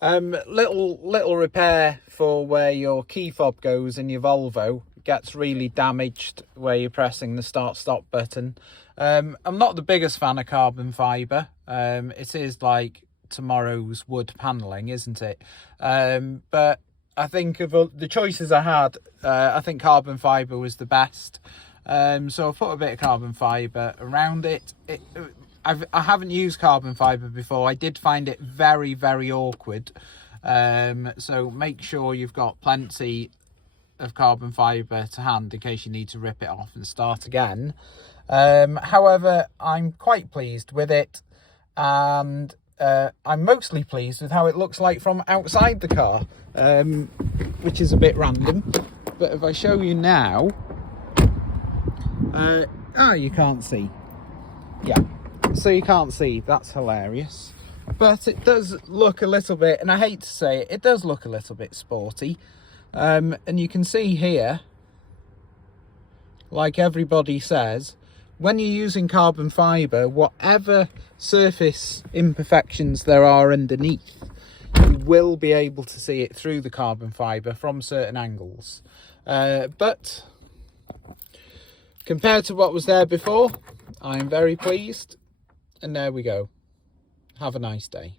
Little repair for where your key fob goes in your Volvo. Gets really damaged where you're pressing the start-stop button. I'm not the biggest fan of carbon fibre. It is like tomorrow's wood panelling, isn't it? But I think of the choices I had, I think carbon fibre was the best. So I put a bit of carbon fibre around it. I haven't used carbon fibre before. I did find it very, very awkward. So make sure you've got plenty of carbon fibre to hand in case you need to rip it off and start again. However, I'm quite pleased with it, and I'm mostly pleased with how it looks like from outside the car, which is a bit random. But if I show you now, you can't see. Yeah, so you can't see. That's hilarious. But it does look a little bit, and I hate to say it, it does look a little bit sporty. And you can see here, like everybody says, when you're using carbon fibre, whatever surface imperfections there are underneath, you will be able to see it through the carbon fibre from certain angles. But compared to what was there before, I'm very pleased. And there we go. Have a nice day.